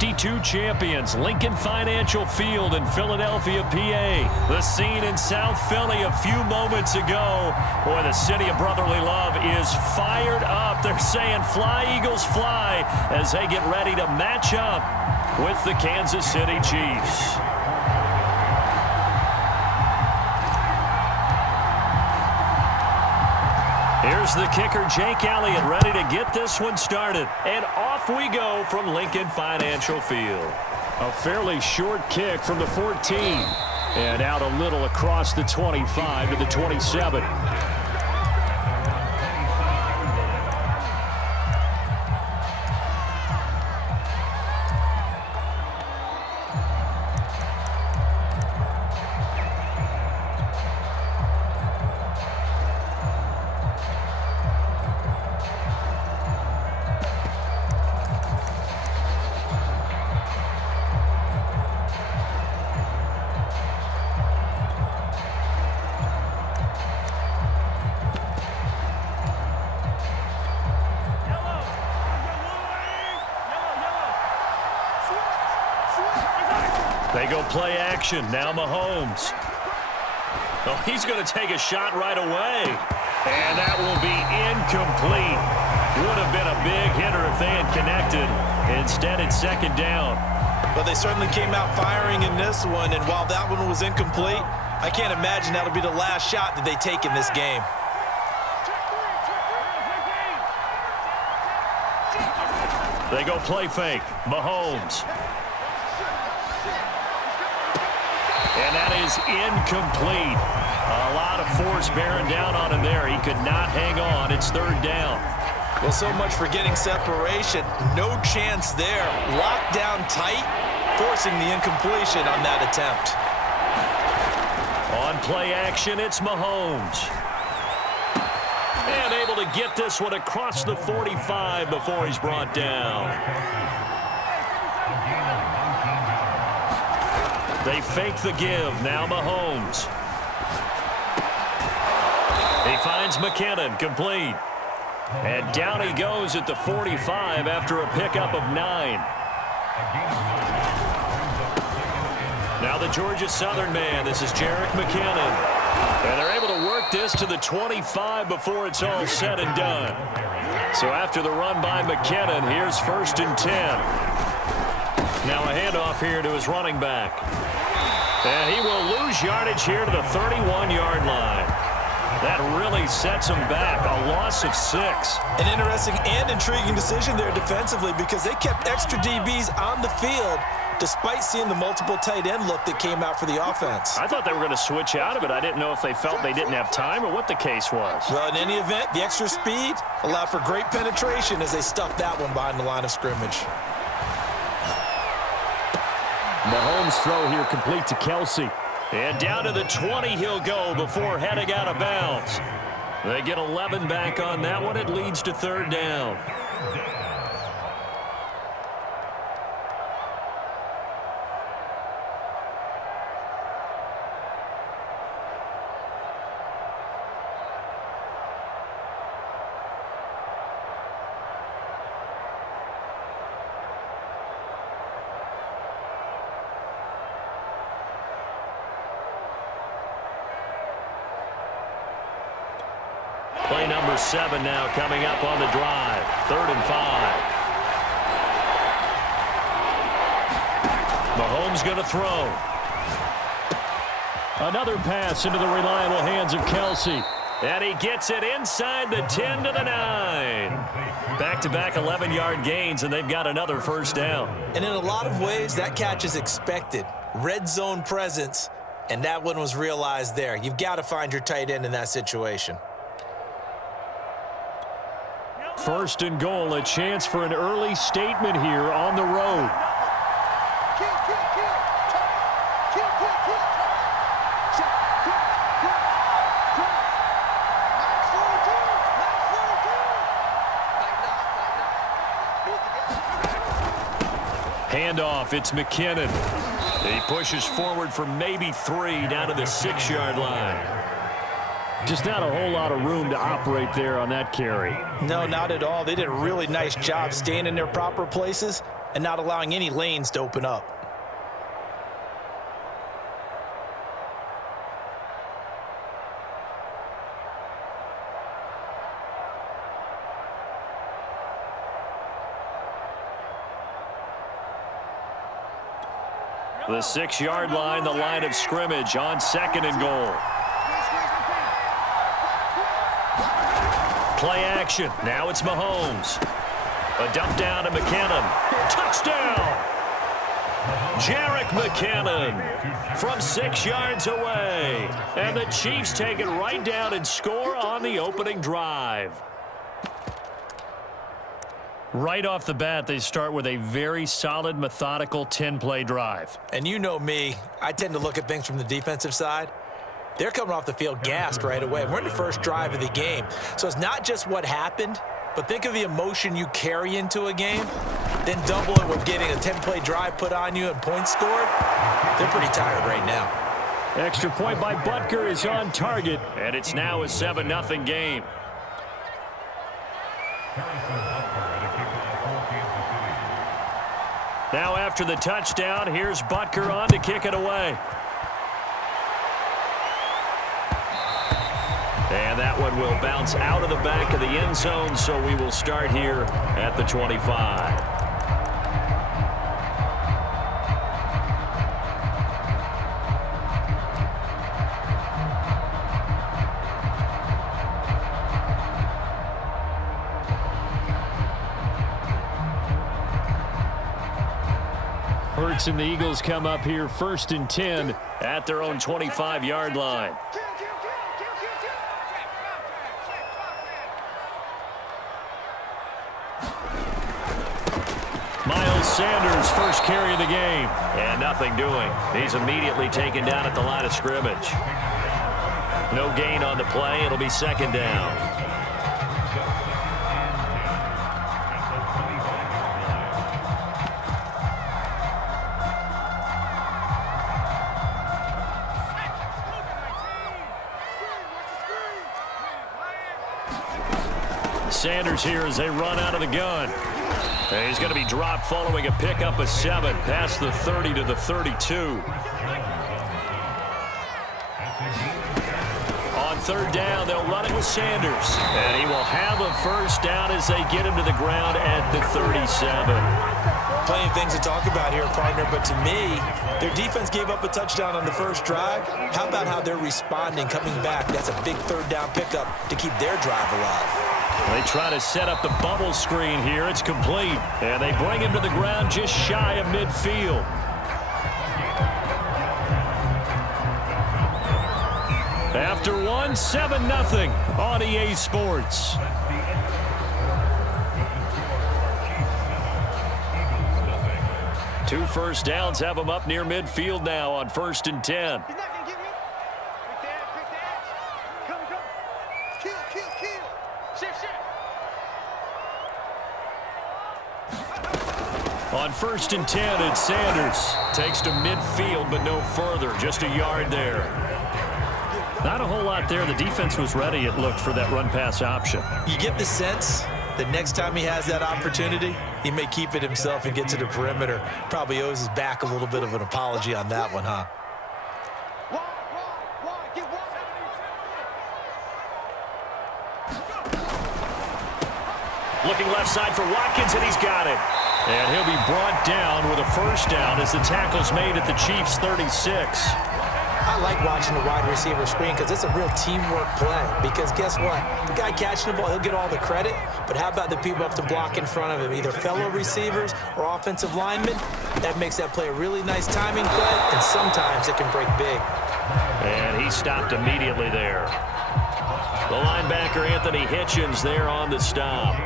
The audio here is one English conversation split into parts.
52 champions, Lincoln Financial Field in Philadelphia, PA. The scene in South Philly a few moments ago. Boy, the city of brotherly love is fired up. They're saying fly, Eagles, fly, as they get ready to match up with the Kansas City Chiefs. Here's the kicker, Jake Elliott, ready to get this one started. And off we go from Lincoln Financial Field. A fairly short kick from the 14. And out a little across the 25 to the 27. They go play action. Now Mahomes. Oh, he's going to take a shot right away. And that will be incomplete. Would have been a big hitter if they had connected. Instead, it's second down. But they certainly came out firing in this one. And while that one was incomplete, I can't imagine that'll be the last shot that they take in this game. They go play fake. Mahomes. And that is incomplete. A lot of force bearing down on him there. He could not hang on. It's third down. Well, so much for getting separation. No chance there. Locked down tight, forcing the incompletion on that attempt. On play action, it's Mahomes. And able to get this one across the 45 before he's brought down. They fake the give. Now Mahomes. He finds McKinnon, complete. And down he goes at the 45 after a pickup of 9. Now the Georgia Southern man. This is Jerick McKinnon. And they're able to work this to the 25 before it's all said and done. So after the run by McKinnon, here's 1st and 10. Now a handoff here to his running back. And he will lose yardage here to the 31-yard line. That really sets him back. A loss of 6. An interesting and intriguing decision there defensively because they kept extra DBs on the field despite seeing the multiple tight end look that came out for the offense. I thought they were going to switch out of it. I didn't know if they felt they didn't have time or what the case was. Well, in any event, the extra speed allowed for great penetration as they stuffed that one behind the line of scrimmage. Mahomes' throw here complete to Kelsey. And down to the 20 he'll go before heading out of bounds. They get 11 back on that one. It leads to third down. Play number 7 now coming up on the drive. 3rd and 5. Mahomes going to throw. Another pass into the reliable hands of Kelsey. And he gets it inside the 10 to the 9. Back-to-back 11-yard gains, and they've got another first down. And in a lot of ways, that catch is expected. Red zone presence, and that one was realized there. You've got to find your tight end in that situation. 1st and goal, a chance for an early statement here on the road. Handoff, it's McKinnon. He pushes forward for maybe 3 down to the 6-yard line. Just not a whole lot of room to operate there on that carry. No, not at all. They did a really nice job staying in their proper places and not allowing any lanes to open up. The 6-yard line, the line of scrimmage on 2nd and goal. Play action. Now it's Mahomes. A dump down to McKinnon. Touchdown! Jerick McKinnon from 6 yards away. And the Chiefs take it right down and score on the opening drive. Right off the bat, they start with a very solid, methodical 10-play drive. And you know me, I tend to look at things from the defensive side. They're coming off the field gassed right away. We're in the first drive of the game. So it's not just what happened, but think of the emotion you carry into a game, then double it with getting a 10-play drive put on you and points scored. They're pretty tired right now. Extra point by Butker is on target, and it's now a 7-0 game. Now after the touchdown, here's Butker on to kick it away. And that one will bounce out of the back of the end zone, so we will start here at the 25. Hurts and the Eagles come up here 1st and 10 at their own 25-yard line. Miles Sanders, first carry of the game. And nothing doing. He's immediately taken down at the line of scrimmage. No gain on the play. It'll be 2nd down. Sanders here as they run out of the gun. And he's going to be dropped following a pickup of 7 past the 30 to the 32. On 3rd down, they'll run it with Sanders. And he will have a first down as they get him to the ground at the 37. Plenty of things to talk about here, partner, but to me, their defense gave up a touchdown on the first drive. How about how they're responding, coming back? That's a big 3rd down pickup to keep their drive alive. They try to set up the bubble screen here. It's complete. And they bring him to the ground just shy of midfield. After 7-0 on EA Sports. Two first downs have them up near midfield now on 1st and 10. On 1st and 10, it's Sanders. Takes to midfield, but no further. Just a yard there. Not a whole lot there. The defense was ready, it looked, for that run-pass option. You get the sense that next time he has that opportunity, he may keep it himself and get to the perimeter. Probably owes his back a little bit of an apology on that one, huh? Looking left side for Watkins, and he's got it. And he'll be brought down with a first down as the tackle's made at the Chiefs' 36. I like watching the wide receiver screen because it's a real teamwork play. Because guess what? The guy catching the ball, he'll get all the credit. But how about the people up to block in front of him, either fellow receivers or offensive linemen? That makes that play a really nice timing play, and sometimes it can break big. And he stopped immediately there. The linebacker, Anthony Hitchens, there on the stop.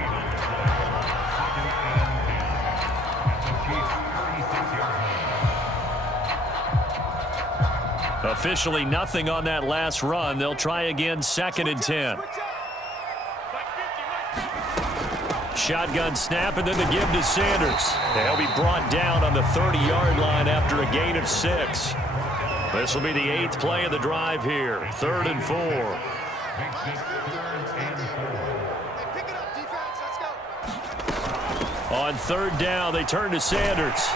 Officially nothing on that last run. They'll try again 2nd and 10. Shotgun snap and then the give to Sanders. They'll be brought down on the 30-yard line after a gain of 6. This will be the 8th play of the drive here. 3rd and 4. On third down, they turn to Sanders.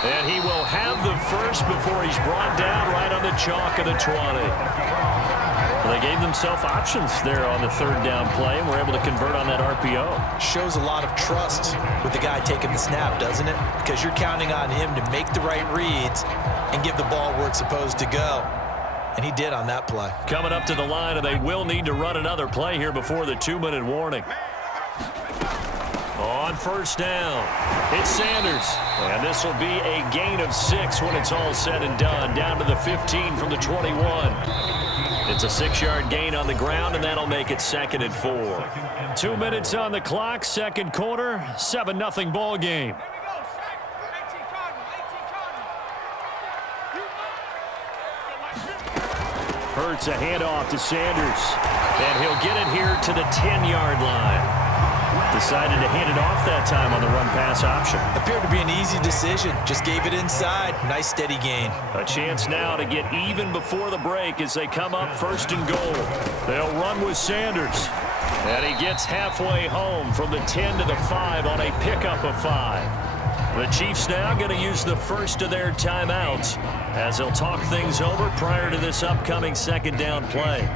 And he will have the first before he's brought down right on the chalk of the 20. Well, they gave themselves options there on the third down play and were able to convert on that RPO. Shows a lot of trust with the guy taking the snap, doesn't it? Because you're counting on him to make the right reads and give the ball where it's supposed to go. And he did on that play. Coming up to the line, and they will need to run another play here before the 2-minute warning. On first down, it's Sanders. And this will be a gain of 6 when it's all said and done. Down to the 15 from the 21. It's a 6-yard gain on the ground, and that'll make it 2nd and 4. 2 minutes on the clock, second quarter, 7-0 ball game. Hurts a handoff to Sanders, and he'll get it here to the 10-yard line. Decided to hand it off that time on the run-pass option. Appeared to be an easy decision. Just gave it inside. Nice steady gain. A chance now to get even before the break as they come up 1st and goal. They'll run with Sanders. And he gets halfway home from the 10 to the 5 on a pickup of 5. The Chiefs now going to use the first of their timeouts as they'll talk things over prior to this upcoming 2nd down play.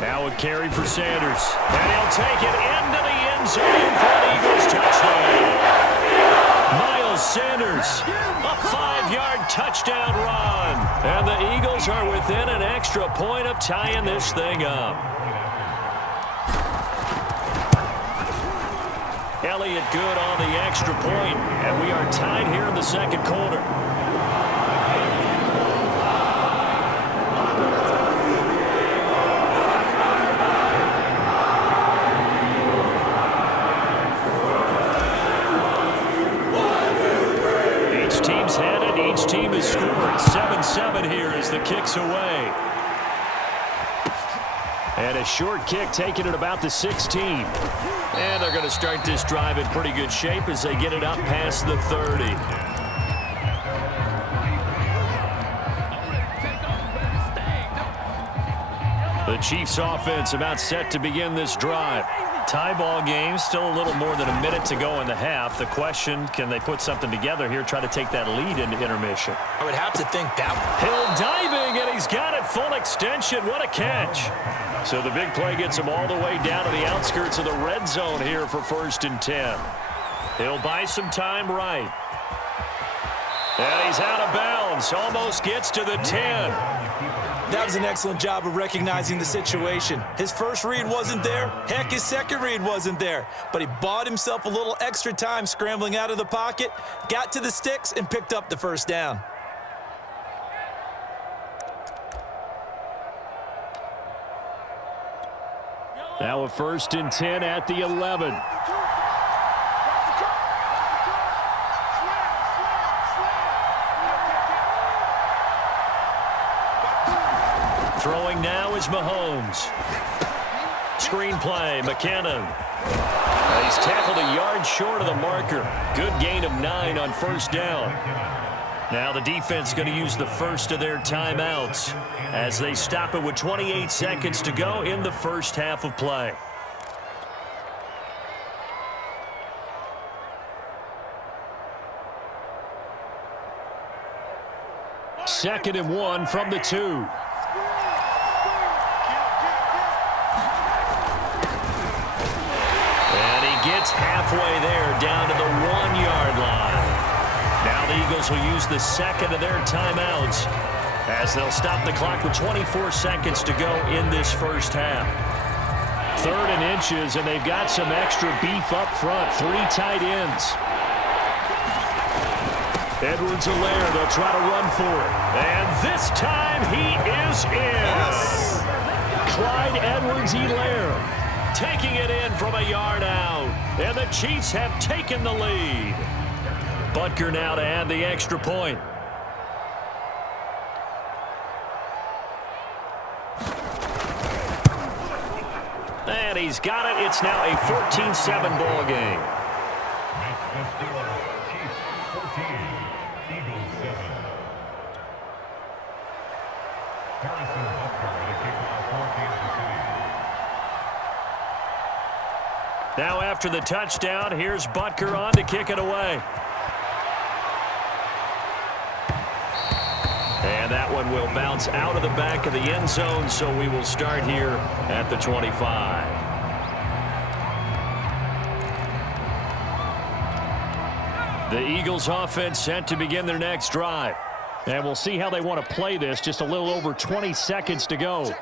Now a carry for Sanders. And he'll take it into the end zone for an Eagles touchdown. Miles Sanders, a 5-yard touchdown run. And the Eagles are within an extra point of tying this thing up. Elliott good on the extra point, and we are tied here in the second quarter. Each team has scored 7-7 here as the kick's away. And a short kick taken at about the 16. And they're going to start this drive in pretty good shape as they get it up past the 30. The Chiefs offense about set to begin this drive. Tie ball game, still a little more than a minute to go in the half. The question, can they put something together here, try to take that lead into intermission? I would have to think that one. Hill diving, and he's got it full extension. What a catch. So the big play gets him all the way down to the outskirts of the red zone here for 1st and 10. He'll buy some time right. And he's out of bounds, almost gets to the 10. That was an excellent job of recognizing the situation. His first read wasn't there. Heck, his second read wasn't there. But he bought himself a little extra time scrambling out of the pocket, got to the sticks, and picked up the first down. Now a 1st and 10 at the 11. Throwing now is Mahomes. Screen play, McKinnon. He's tackled a yard short of the marker. Good gain of 9 on 1st down. Now the defense going to use the first of their timeouts as they stop it with 28 seconds to go in the first half of play. Second and 1 from the 2. Gets halfway there down to the 1-yard line. Now the Eagles will use the second of their timeouts as they'll stop the clock with 24 seconds to go in this first half. 3rd and inches, and they've got some extra beef up front. 3 tight ends. Edwards-Helaire, they'll try to run for it. And this time he is in. Yes. Clyde Edwards-Helaire taking it in from a yard out. And the Chiefs have taken the lead. Butker now to add the extra point. And he's got it. It's now a 14-7 ball game. Now after the touchdown, here's Butker on to kick it away. And that one will bounce out of the back of the end zone, so we will start here at the 25. The Eagles offense set to begin their next drive. And we'll see how they want to play this. Just a little over 20 seconds to go.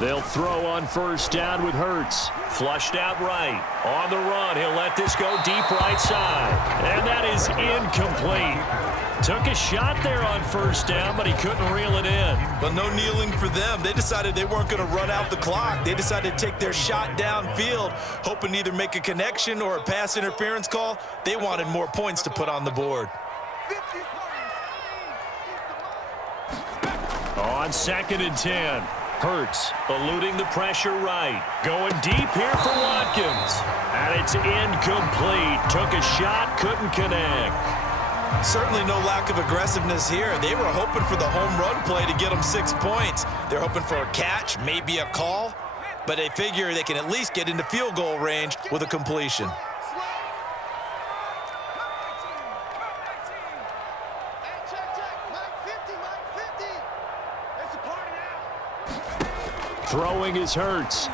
They'll throw on first down with Hurts. Flushed out right. On the run, he'll let this go deep right side. And that is incomplete. Took a shot there on first down, but he couldn't reel it in. But no kneeling for them. They decided they weren't going to run out the clock. They decided to take their shot downfield, hoping to either make a connection or a pass interference call. They wanted more points to put on the board. On 2nd and 10. Hurts eluding the pressure right. Going deep here for Watkins. And it's incomplete. Took a shot, couldn't connect. Certainly no lack of aggressiveness here. They were hoping for the home run play to get them 6 points. They're hoping for a catch, maybe a call, but they figure they can at least get into field goal range with a completion. Throwing is Hurts.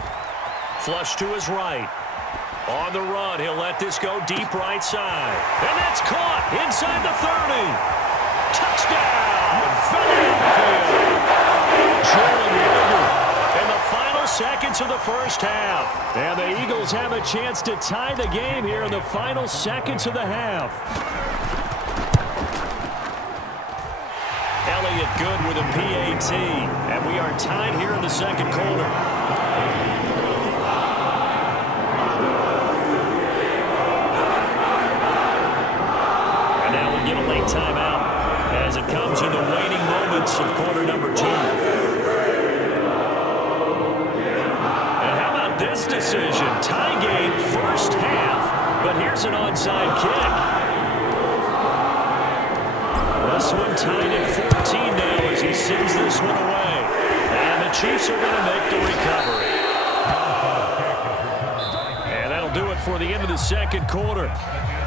Flush to his right. On the run, he'll let this go deep right side. And that's caught inside the 30. Touchdown, Philadelphia. Trailing the over in the final seconds of the first half. And the Eagles have a chance to tie the game here in the final seconds of the half. Elliott good with a PAT. And we are tied here in the second quarter. And now we get a late timeout as it comes in the waning moments of quarter number 2. And how about this decision? Tie game first half, but here's an onside kick. This one tied at 14 now as he sends this one away. And the Chiefs are going to make the recovery. And that'll do it for the end of the second quarter.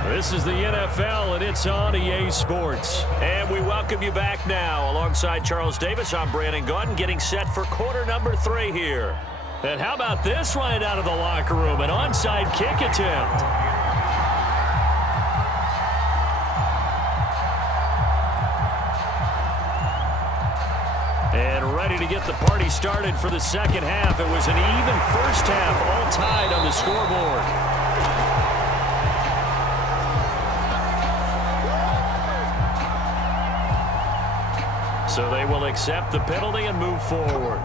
This is the NFL, and it's on EA Sports. And we welcome you back now. Alongside Charles Davis, I'm Brandon Gaudin, getting set for quarter number 3 here. And how about this right out of the locker room? An onside kick attempt. And ready to get the party started for the second half. It was an even first half, all tied on the scoreboard. So they will accept the penalty and move forward.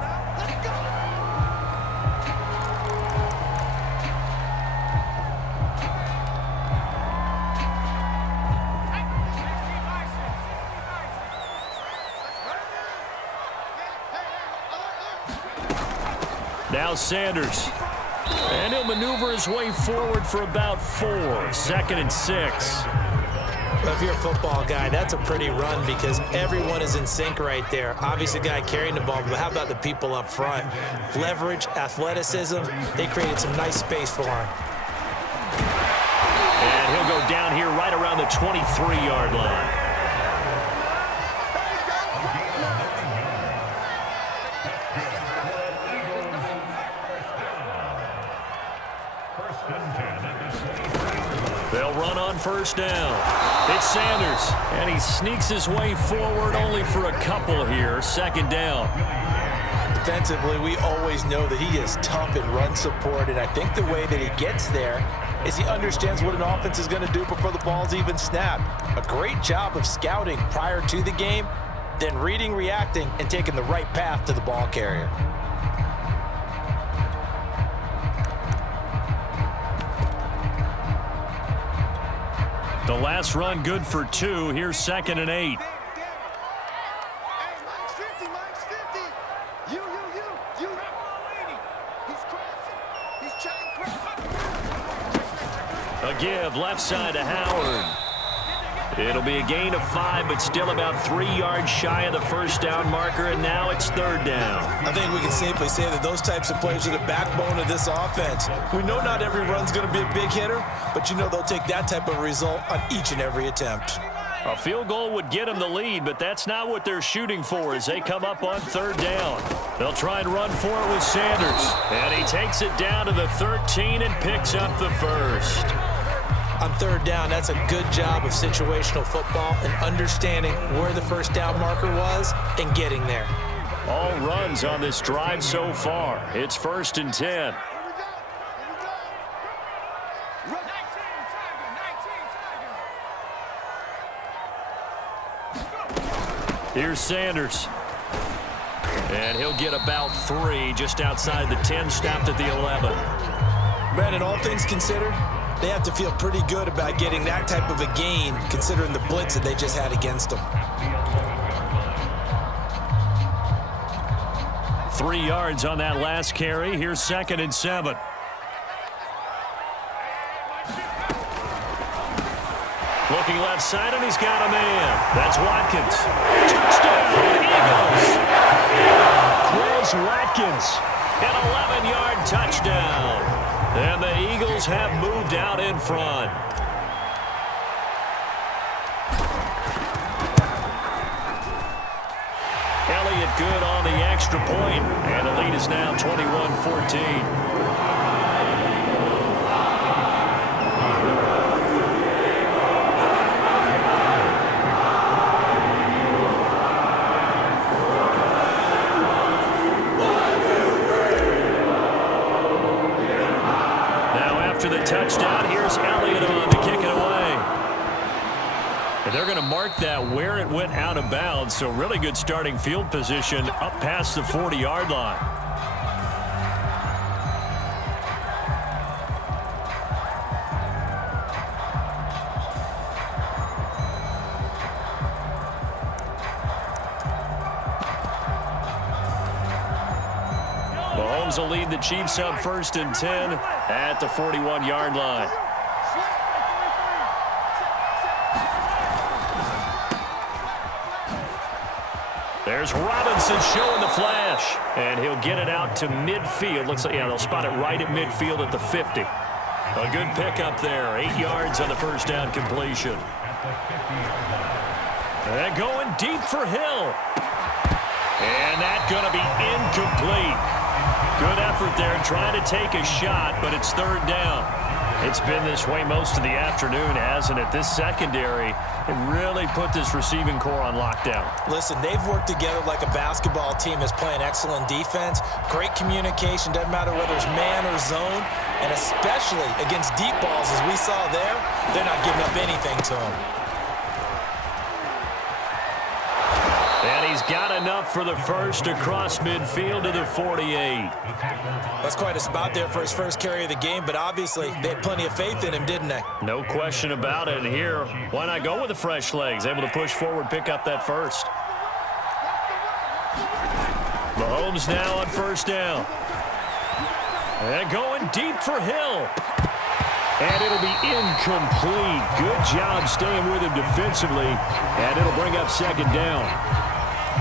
Now Sanders. And he'll maneuver his way forward for about 4. 2nd and 6. Well, if you're a football guy, that's a pretty run because everyone is in sync right there. Obviously, the guy carrying the ball, but how about the people up front? Leverage, athleticism, they created some nice space for him. And he'll go down here right around the 23-yard line. They'll run on first down. It's Sanders, and he sneaks his way forward only for a couple here. 2nd down. Defensively, we always know that he is tough in run support, and I think the way that he gets there is he understands what an offense is going to do before the ball's even snapped. A great job of scouting prior to the game, then reading, reacting, and taking the right path to the ball carrier. The last run good for 2. Here's 2nd and 8. A give left side to Howard. It'll be a gain of 5, but still about 3 yards shy of the first down marker, and now it's third down. I think we can safely say that those types of plays are the backbone of this offense. We know not every run's going to be a big hitter, but you know they'll take that type of result on each and every attempt. A field goal would get them the lead, but that's not what they're shooting for as they come up on third down. They'll try and run for it with Sanders, and he takes it down to the 13 and picks up the first. On third down, that's a good job of situational football and understanding where the first down marker was and getting there. All runs on this drive so far. It's 1st and 10. Here's Sanders. And he'll get about 3 just outside the 10, stopped at the 11. Brandon, all things considered, they have to feel pretty good about getting that type of a gain considering the blitz that they just had against them. 3 yards on that last carry. Here's 2nd and 7. Looking left side, and he's got a man. That's Watkins. Touchdown, Eagles. Chris Watkins, an 11-yard touchdown. And the Eagles have moved out in front. Elliott good on the extra point, and the lead is now 21-14. The touchdown. Here's Elliott on to kick it away. And they're going to mark that where it went out of bounds, so really good starting field position up past the 40-yard line. Mahomes will lead the Chiefs up 1st and 10 at the 41-yard line. There's Robinson showing the flash, and he'll get it out to midfield. Looks like, yeah, they'll spot it right at midfield at the 50. A good pickup there, 8 yards on the first down completion. And going deep for Hill. And that's going to be incomplete. Good effort there trying to take a shot, but it's third down. It's been this way most of the afternoon, hasn't it? This secondary really put this receiving core on lockdown. Listen, they've worked together like a basketball team is playing excellent defense. Great communication, doesn't matter whether it's man or zone, and especially against deep balls as we saw there, they're not giving up anything to them. And he's got enough for the first across midfield to the 48. That's quite a spot there for his first carry of the game, but obviously they had plenty of faith in him, didn't they? No question about it. And here, why not go with the fresh legs? Able to push forward, pick up that first. Mahomes now on first down. And going deep for Hill. And it'll be incomplete. Good job staying with him defensively. And it'll bring up 2nd down.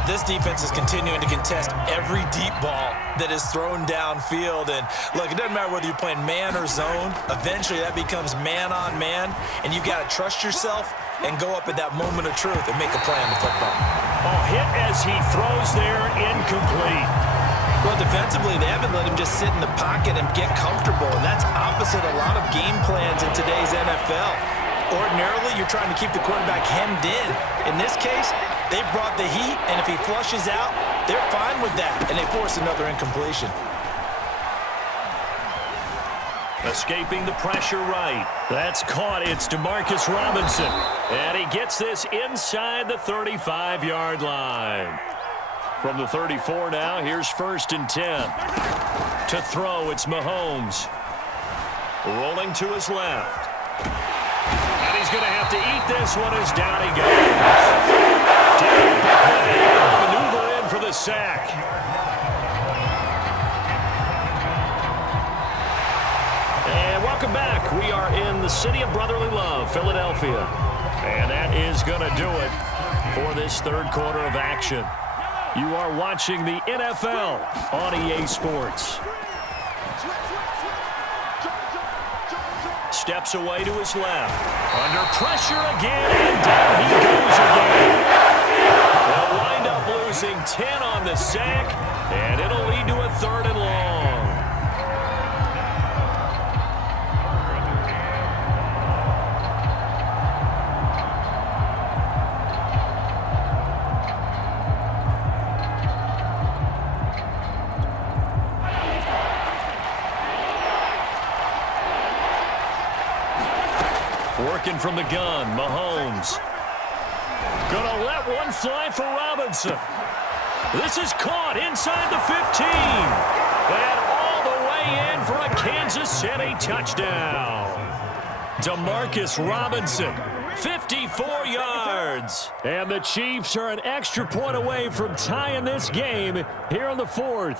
This defense is continuing to contest every deep ball that is thrown downfield. And look, it doesn't matter whether you're playing man or zone. Eventually that becomes man on man. And you've got to trust yourself and go up at that moment of truth and make a play on the football. Oh, hit as he throws there, incomplete. Well, defensively, they haven't let him just sit in the pocket and get comfortable. And that's opposite a lot of game plans in today's NFL. Ordinarily, you're trying to keep the quarterback hemmed in. In this case, they brought the heat, and if he flushes out, they're fine with that, and they force another incompletion. Escaping the pressure right. That's caught. It's DeMarcus Robinson. And he gets this inside the 35-yard line. From the 34 now, here's 1st and 10. To throw, it's Mahomes. Rolling to his left. And he's going to have to eat this one as down he goes. Maneuver in for the sack. And welcome back. We are in the city of brotherly love, Philadelphia. And that is going to do it for this third quarter of action. You are watching the NFL on EA Sports. Steps away to his left. Under pressure again, and down he goes again. They'll wind up losing 10 on the sack, and it'll lead to a 3rd and long. Working from the gun, Mahomes. Gonna let one fly for Robinson. This is caught inside the 15. And all the way in for a Kansas City touchdown. Demarcus Robinson, 54 yards. And the Chiefs are an extra point away from tying this game here in the 4th.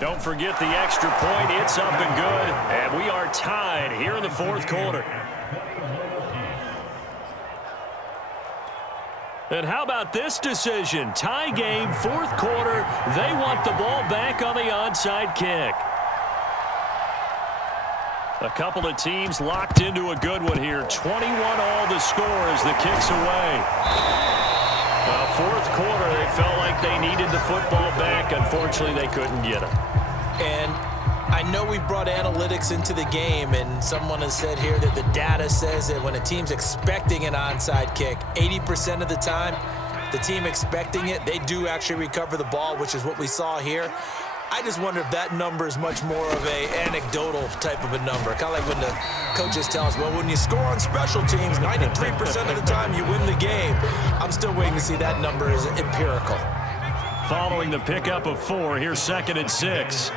Don't forget the extra point. It's up and good. And we are tied here in the 4th quarter. And how about this decision? Tie game, 4th quarter. They want the ball back on the onside kick. A couple of teams locked into a good one here. 21 all the score as the kick's away. 4th quarter, they felt like they needed the football back. Unfortunately, they couldn't get it. And I know we brought analytics into the game, and someone has said here that the data says that when a team's expecting an onside kick, 80% of the time, the team expecting it, they do actually recover the ball, which is what we saw here. I just wonder if that number is much more of a anecdotal type of a number. Kind of like when the coaches tell us, well, when you score on special teams, 93% of the time you win the game. I'm still waiting to see that number is empirical. Following the pickup of 4, here's 2nd and 6.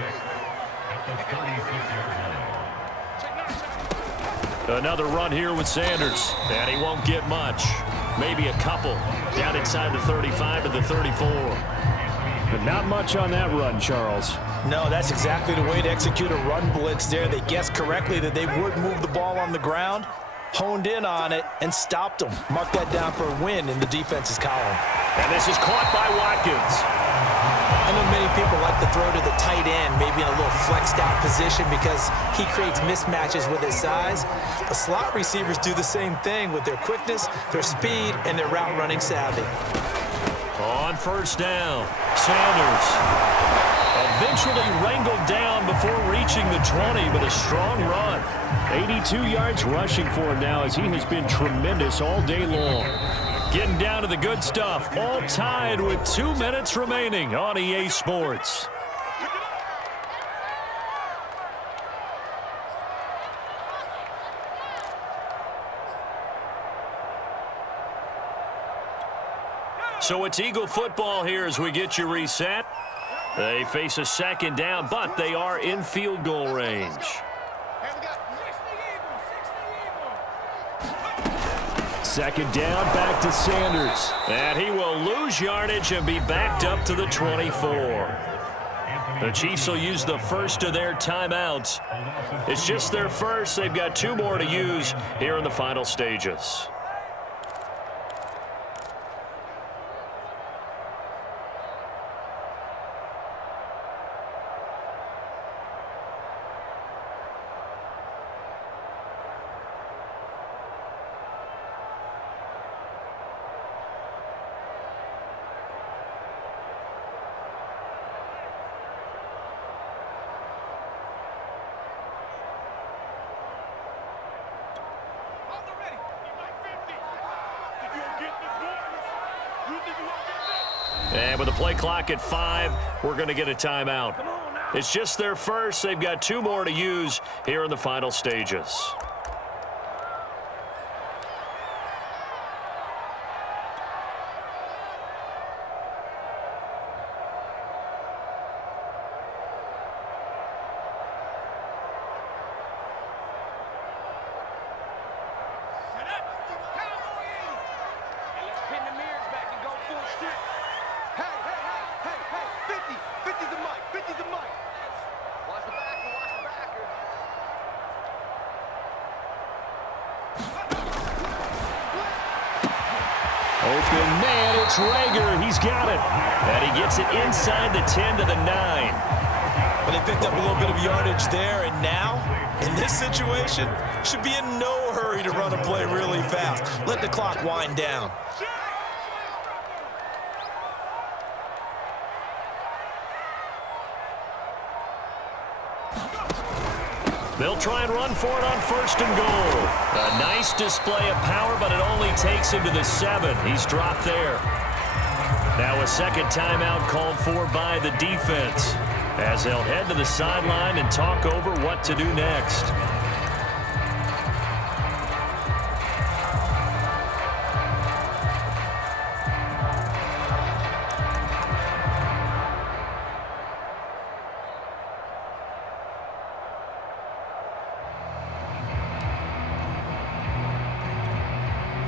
Another run here with Sanders, and he won't get much. Maybe a couple down inside the 35 to the 34. But not much on that run, Charles. No, that's exactly the way to execute a run blitz there. They guessed correctly that they would move the ball on the ground, honed in on it, and stopped them. Mark that down for a win in the defense's column. And this is caught by Watkins. I know many people like to throw to the tight end, maybe in a little flexed out position because he creates mismatches with his size. The slot receivers do the same thing with their quickness, their speed, and their route running savvy. On 1st down, Sanders eventually wrangled down before reaching the 20, but a strong run. 82 yards rushing for him now as he has been tremendous all day long. Getting down to the good stuff, all tied with 2 minutes remaining on EA Sports. So it's Eagle football here as we get you reset. They face a 2nd down, but they are in field goal range. Second down, back to Sanders. And he will lose yardage and be backed up to the 24. The Chiefs will use the first of their timeouts. It's just their first. They've got 2 more to use here in the final stages. And with the play clock at 5, we're going to get a timeout. It's just their first. They've got 2 more to use here in the final stages. Traeger, he's got it. And he gets it inside the 10 to the 9. Well, they picked up a little bit of yardage there, and now, in this situation, should be in no hurry to run a play really fast. Let the clock wind down. They'll try and run for it on 1st and goal. A nice display of power, but it only takes him to the 7. He's dropped there. Now a second timeout called for by the defense, as they'll head to the sideline and talk over what to do next.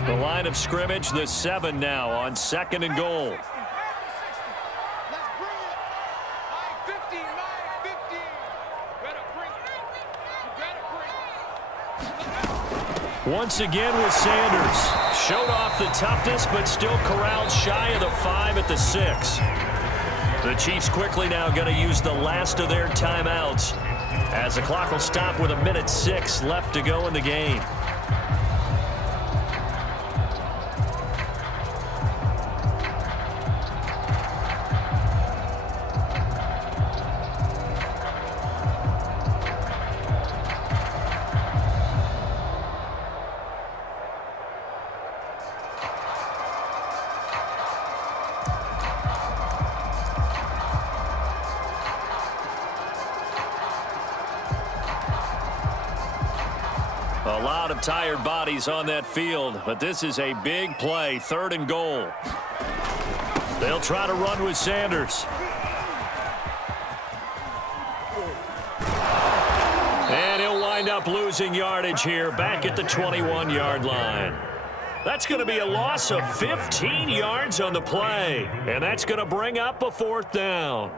The line of scrimmage, the 7 now on 2nd and goal. Once again with Sanders. Showed off the toughness, but still corralled shy of the 5 at the 6. The Chiefs quickly now going to use the last of their timeouts, as the clock will stop with 1:06 left to go in the game. A lot of tired bodies on that field, but this is a big play, 3rd and goal. They'll try to run with Sanders. And he'll wind up losing yardage here, back at the 21-yard line. That's going to be a loss of 15 yards on the play, and that's going to bring up a 4th down.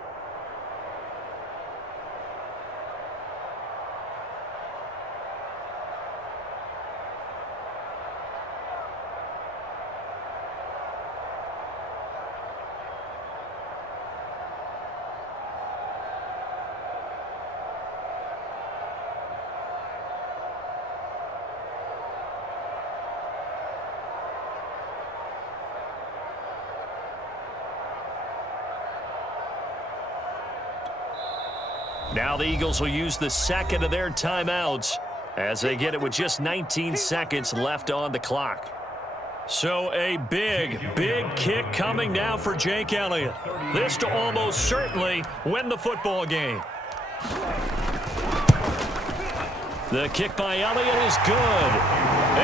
Now the Eagles will use the 2nd of their timeouts as they get it with just 19 seconds left on the clock. So a big kick coming now for Jake Elliott. This to almost certainly win the football game. The kick by Elliott is good.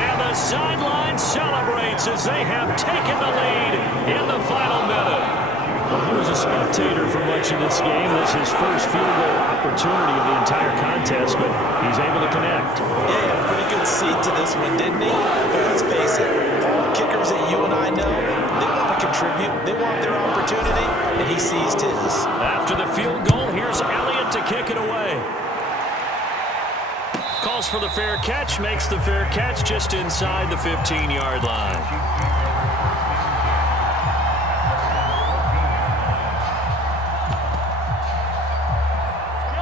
And the sideline celebrates as they have taken the lead in the final minute. Well, he was a spectator for much of this game. This is his first field goal opportunity of the entire contest, but he's able to connect. Yeah, pretty good seat to this one, didn't he? But let's face it, all kickers that you and I know, they want to contribute. They want their opportunity, and he seized his. After the field goal, here's Elliott to kick it away. Calls for the fair catch, makes the fair catch just inside the 15-yard line.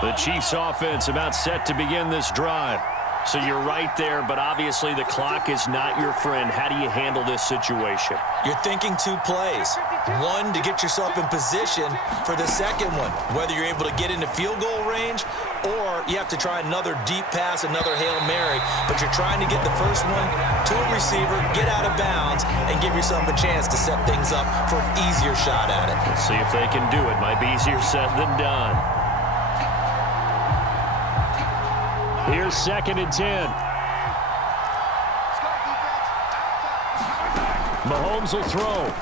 The Chiefs offense about set to begin this drive. So you're right there, but obviously the clock is not your friend. How do you handle this situation? You're thinking 2 plays. One, to get yourself in position for the second one, whether you're able to get into field goal range or you have to try another deep pass, another Hail Mary, but you're trying to get the first one to a receiver, get out of bounds, and give yourself a chance to set things up for an easier shot at it. Let's see if they can do it. Might be easier said than done. Here's 2nd and 10. Mahomes will throw.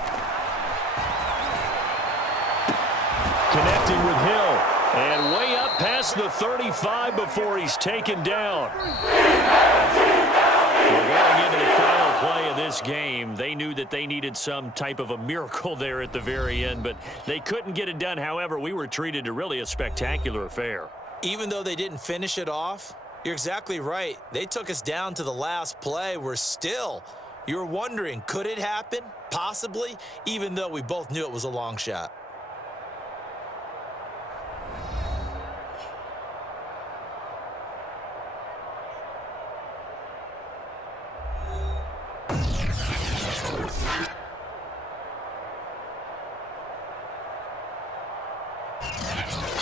Connecting with Hill. And way up past the 35 before he's taken down. We're going into the final play of this game. They knew that they needed some type of a miracle there at the very end, but they couldn't get it done. However, we were treated to really a spectacular affair. Even though they didn't finish it off, you're exactly right. They took us down to the last play. We're still You were wondering, could it happen? Possibly, even though we both knew it was a long shot.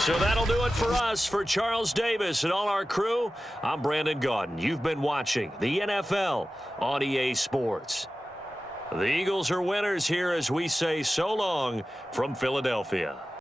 So that'll do it for us. For Charles Davis and all our crew, I'm Brandon Gaudin. You've been watching the NFL on EA Sports. The Eagles are winners here as we say so long from Philadelphia.